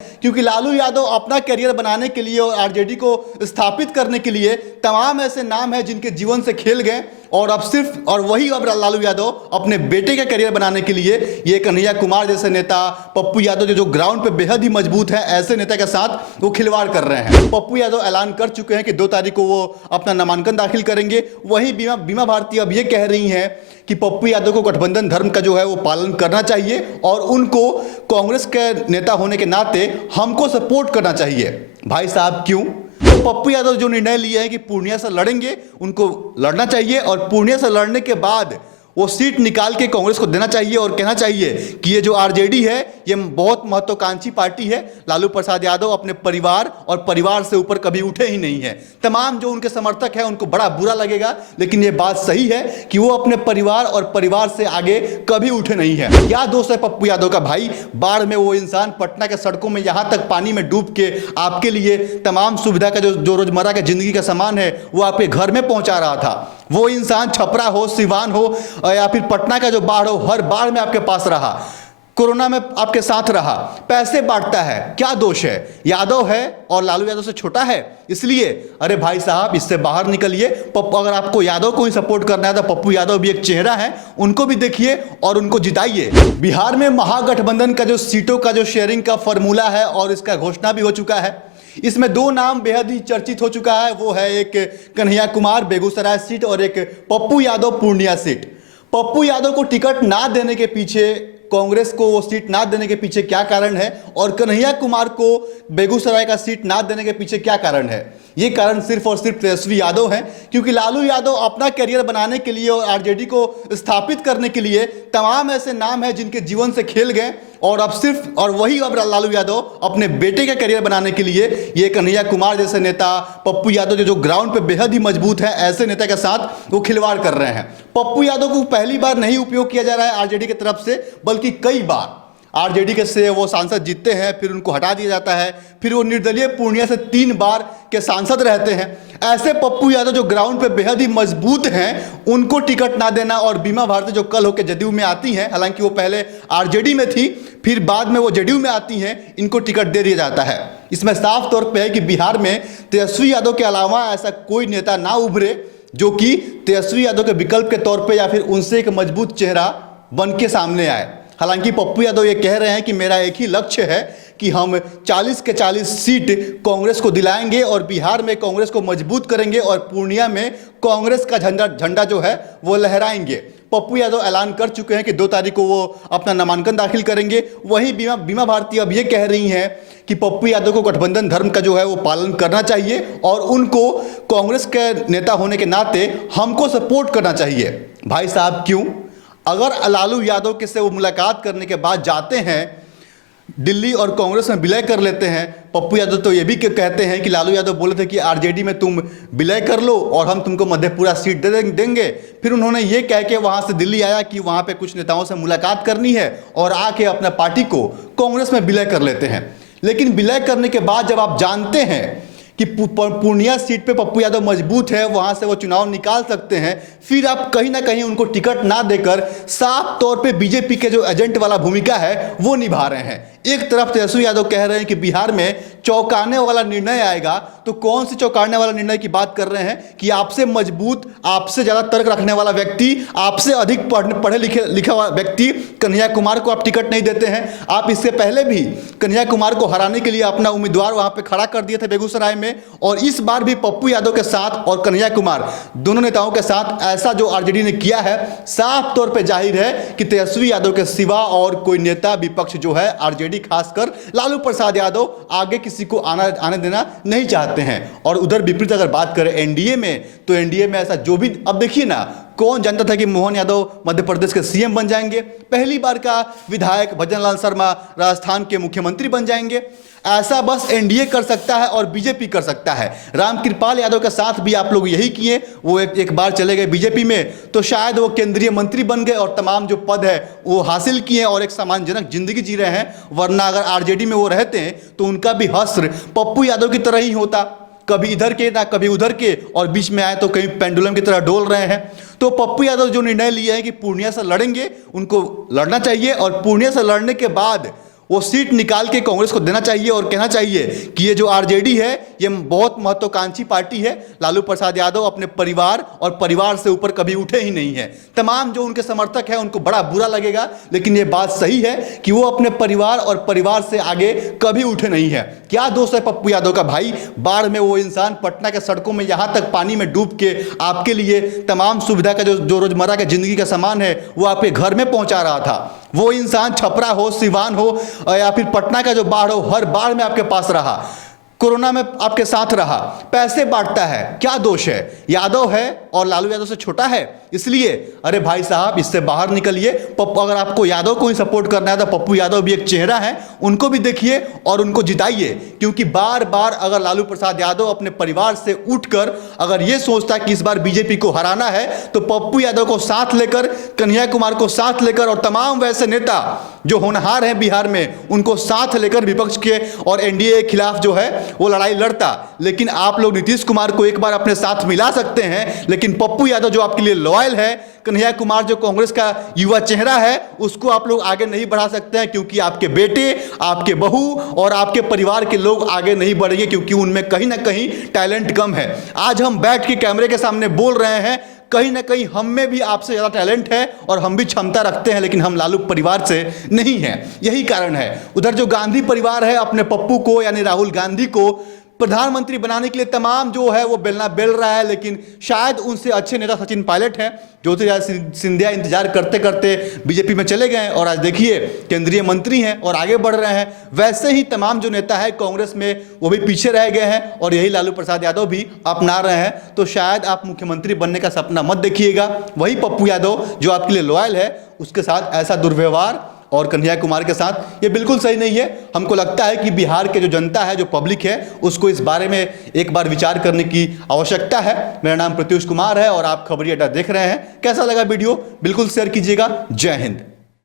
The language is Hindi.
क्योंकि लालू यादव अपना करियर बनाने के लिए और आरजेडी को स्थापित करने के लिए तमाम ऐसे नाम हैं जिनके जीवन से खेल गए और अब लालू यादव अपने बेटे का करियर बनाने के लिए ये कन्हैया कुमार जैसे नेता, पप्पू यादव जो ग्राउंड पे बेहद ही मजबूत है, ऐसे नेता के साथ वो खिलवाड़ कर रहे हैं। पप्पू यादव ऐलान कर चुके हैं कि 2 तारीख को वो अपना नामांकन दाखिल करेंगे। वहीं बीमा भारती अब ये कह रही हैं कि पप्पू यादव को गठबंधन धर्म का जो है वो पालन करना चाहिए और उनको कांग्रेस के नेता होने के नाते हमको सपोर्ट करना चाहिए। भाई साहब क्यों? तो पप्पू यादव जो निर्णय लिया है कि पूर्णिया से लड़ेंगे, उनको लड़ना चाहिए और पूर्णिया से लड़ने के बाद वो सीट निकाल के कांग्रेस को देना चाहिए और कहना चाहिए कि ये जो आरजेडी है ये बहुत महत्वाकांक्षी पार्टी है। लालू प्रसाद यादव अपने परिवार और परिवार से ऊपर कभी उठे ही नहीं है। तमाम जो उनके समर्थक हैं उनको बड़ा बुरा लगेगा, लेकिन ये बात सही है कि वो अपने परिवार और परिवार से आगे कभी उठे नहीं है। क्या दोस्त है पप्पू यादव का? भाई, बाढ़ में वो इंसान पटना के सड़कों में यहाँ तक पानी में डूब के आपके लिए तमाम सुविधा का जो रोजमर्रा का जिंदगी का सामान है वो आपके घर में पहुंचा रहा था। वो इंसान छपरा हो, सिवान हो या फिर पटना का जो बाढ़ हो, हर बाढ़ में आपके पास रहा, कोरोना में आपके साथ रहा, पैसे बांटता है। क्या दोष है? यादव है और लालू यादव से छोटा है इसलिए? अरे भाई साहब, इससे बाहर निकलिए। अगर आपको यादव को ही सपोर्ट करना है तो पप्पू यादव भी एक चेहरा है, उनको भी देखिए और उनको जिताइए। बिहार में महागठबंधन का जो सीटों का जो शेयरिंग का फॉर्मूला है और इसका घोषणा भी हो चुका है। इसमें 2 नाम बेहद ही चर्चित हो चुका है, वो है एक कन्हैया कुमार बेगूसराय सीट और एक पप्पू यादव पूर्णिया सीट। पप्पू यादव को टिकट ना देने के पीछे, कांग्रेस को वो सीट ना देने के पीछे क्या कारण है और कन्हैया कुमार को बेगूसराय का सीट ना देने के पीछे क्या कारण है? ये कारण सिर्फ और सिर्फ तेजस्वी यादव है, क्योंकि लालू यादव अपना करियर बनाने के लिए और आरजेडी को स्थापित करने के लिए तमाम ऐसे नाम हैं जिनके जीवन से खेल गए और अब लालू यादव अपने बेटे का करियर बनाने के लिए ये कन्हैया कुमार जैसे नेता, पप्पू यादव जो ग्राउंड पे बेहद ही मजबूत है, ऐसे नेता के साथ वो खिलवाड़ कर रहे हैं। पप्पू यादव को पहली बार नहीं उपयोग किया जा रहा है आरजेडी की तरफ से, बल्कि कई बार आरजेडी के से वो सांसद जीतते हैं, फिर उनको हटा दिया जाता है, फिर वो निर्दलीय पूर्णिया से 3 बार के सांसद रहते हैं। ऐसे पप्पू यादव जो ग्राउंड पे बेहद ही मजबूत हैं, उनको टिकट ना देना और बीमा भारती जो कल होकर जदयू में आती हैं, हालांकि वो पहले आरजेडी में थी फिर बाद में वो जदयू में आती हैं, इनको टिकट दे दिया जाता है। इसमें साफ तौर पर है कि बिहार में तेजस्वी यादव के अलावा ऐसा कोई नेता ना उभरे जो कि तेजस्वी यादव के विकल्प के तौर पर या फिर उनसे एक मजबूत चेहरा बन के सामने आए। हालांकि पप्पू यादव ये कह रहे हैं कि मेरा एक ही लक्ष्य है कि हम 40 के 40 सीट कांग्रेस को दिलाएंगे और बिहार में कांग्रेस को मजबूत करेंगे और पूर्णिया में कांग्रेस का झंडा जो है वो लहराएंगे। पप्पू यादव ऐलान कर चुके हैं कि 2 तारीख को वो अपना नामांकन दाखिल करेंगे। वहीं बीमा भारती अब ये कह रही हैं कि पप्पू यादव को गठबंधन धर्म का जो है वो पालन करना चाहिए और उनको कांग्रेस के नेता होने के नाते हमको सपोर्ट करना चाहिए। भाई साहब क्यों? अगर लालू यादव के से वो मुलाकात करने के बाद जाते हैं दिल्ली और कांग्रेस में विलय कर लेते हैं, पप्पू यादव तो ये भी कहते हैं कि लालू यादव बोले थे कि आरजेडी में तुम विलय कर लो और हम तुमको मधेपुरा सीट देंगे। फिर उन्होंने ये कह के वहाँ से दिल्ली आया कि वहाँ पे कुछ नेताओं से मुलाकात करनी है और आके अपना पार्टी को कांग्रेस में विलय कर लेते हैं। लेकिन विलय करने के बाद जब आप जानते हैं कि पूर्णिया सीट पे पप्पू यादव मजबूत है, वहां से वो चुनाव निकाल सकते हैं, फिर आप कहीं ना कहीं उनको टिकट ना देकर साफ तौर पे बीजेपी के जो एजेंट वाला भूमिका है वो निभा रहे हैं। एक तरफ तेजस्वी यादव कह रहे हैं कि बिहार में चौंकाने वाला निर्णय आएगा, तो कौन सी चौंकाने वाला निर्णय की बात कर रहे हैं कि आपसे मजबूत, आपसे ज़्यादा तर्क रखने वाला व्यक्ति, आपसे अधिक पढ़े लिखे वाला व्यक्ति कन्हैया कुमार को आप टिकट नहीं देते हैं। आप इससे पहले भी कन्हैया कुमार को हराने के लिए अपना उम्मीदवार वहां पर खड़ा कर दिए थे बेगूसराय में, और इस बार भी पप्पू यादव के साथ और कन्हैया कुमार दोनों नेताओं के साथ ऐसा जो आरजेडी ने किया है, साफ तौर पे जाहिर है कि तेजस्वी यादव के सिवा और कोई नेता विपक्ष जो है आरजेडी खासकर लालू प्रसाद यादव आगे किसी को आने देना नहीं चाहते हैं। और उधर विपरीत अगर बात करें एनडीए में, तो एनडीए में ऐसा जो भी, अब देखिए ना, कौन जानता था कि मोहन यादव मध्य प्रदेश के सीएम बन जाएंगे, पहली बार का विधायक भजन लाल शर्मा राजस्थान के मुख्यमंत्री बन जाएंगे। ऐसा बस एनडीए कर सकता है और बीजेपी कर सकता है। रामकृपाल यादव के साथ भी आप लोग यही किए, वो एक बार चले गए बीजेपी में तो शायद वो केंद्रीय मंत्री बन गए और तमाम जो पद है वो हासिल किए और एक सम्मानजनक जिंदगी जी रहे हैं। वरना अगर आरजेडी में वो रहते हैं तो उनका भी हश्र पप्पू यादव की तरह ही होता, कभी इधर के ना कभी उधर के, और बीच में आए तो कहीं पेंडुलम की तरह डोल रहे हैं। तो पप्पू यादव जो निर्णय लिया है कि पूर्णिया से लड़ेंगे, उनको लड़ना चाहिए और पूर्णिया से लड़ने के बाद वो सीट निकाल के कांग्रेस को देना चाहिए और कहना चाहिए कि ये जो आरजेडी है ये बहुत महत्वाकांक्षी पार्टी है। लालू प्रसाद यादव अपने परिवार और परिवार से ऊपर कभी उठे ही नहीं है। तमाम जो उनके समर्थक हैं उनको बड़ा बुरा लगेगा, लेकिन ये बात सही है कि वो अपने परिवार और परिवार से आगे कभी उठे नहीं है। क्या दोष है पप्पू यादव का भाई? बाढ़ में वो इंसान पटना के सड़कों में यहां तक पानी में डूब के आपके लिए तमाम सुविधा का जो रोजमर्रा का जिंदगी का सामान है वो आपके घर में पहुंचा रहा था। वो इंसान छपरा हो, सिवान हो या फिर पटना का जो बाढ़ हो, हर बाढ़ में आपके पास रहा, कोरोना में आपके साथ रहा, पैसे बांटता है। क्या दोष है? यादव है और लालू यादव से छोटा है इसलिए? अरे भाई साहब, इससे बाहर निकलिए। पप्पू, अगर आपको यादव को ही सपोर्ट करना है तो पप्पू यादव भी एक चेहरा है, उनको भी देखिए और उनको जिताइए। क्योंकि बार बार अगर लालू प्रसाद यादव अपने परिवार से उठकर अगर ये सोचता है कि इस बार बीजेपी को हराना है तो पप्पू यादव को साथ लेकर, कन्हैया कुमार को साथ लेकर और तमाम वैसे नेता जो होनहार हैं बिहार में उनको साथ लेकर विपक्ष के और एनडीए के खिलाफ जो है वो लड़ाई लड़ता। लेकिन आप लोग नीतीश कुमार को एक बार अपने साथ मिला सकते हैं, लेकिन पप्पू यादव जो आपके लिए लॉयल है, कन्हैया कुमार जो कांग्रेस का युवा चेहरा है, उसको आप लोग आगे नहीं बढ़ा सकते हैं। क्योंकि आपके बेटे, आपके बहू और आपके परिवार के लोग आगे नहीं बढ़ेंगे, क्योंकि उनमें कहीं ना कहीं टैलेंट कम है। आज हम बैठ के कैमरे के सामने बोल रहे हैं, कहीं ना कहीं हम में भी आपसे ज़्यादा टैलेंट है और हम भी क्षमता रखते हैं, लेकिन हम लालू परिवार से नहीं हैं। यही कारण है। उधर जो गांधी परिवार है अपने पप्पू को यानी राहुल गांधी को प्रधानमंत्री बनाने के लिए तमाम जो है वो बेलना बेल रहा है, लेकिन शायद उनसे अच्छे नेता सचिन पायलट हैं। ज्योतिरादित्य सिंधिया इंतजार करते करते बीजेपी में चले गए और आज देखिए केंद्रीय मंत्री हैं और आगे बढ़ रहे हैं। वैसे ही तमाम जो नेता है कांग्रेस में वो भी पीछे रह गए हैं और यही लालू प्रसाद यादव भी अपना रहे हैं। तो शायद आप मुख्यमंत्री बनने का सपना मत देखिएगा। वही पप्पू यादव जो आपके लिए लॉयल है उसके साथ ऐसा दुर्व्यवहार और कन्हैया कुमार के साथ ये बिल्कुल सही नहीं है। हमको लगता है कि बिहार के जो जनता है, जो पब्लिक है, उसको इस बारे में एक बार विचार करने की आवश्यकता है। मेरा नाम प्रत्युष कुमार है और आप खबरी अड्डा देख रहे हैं। कैसा लगा वीडियो बिल्कुल शेयर कीजिएगा। जय हिंद।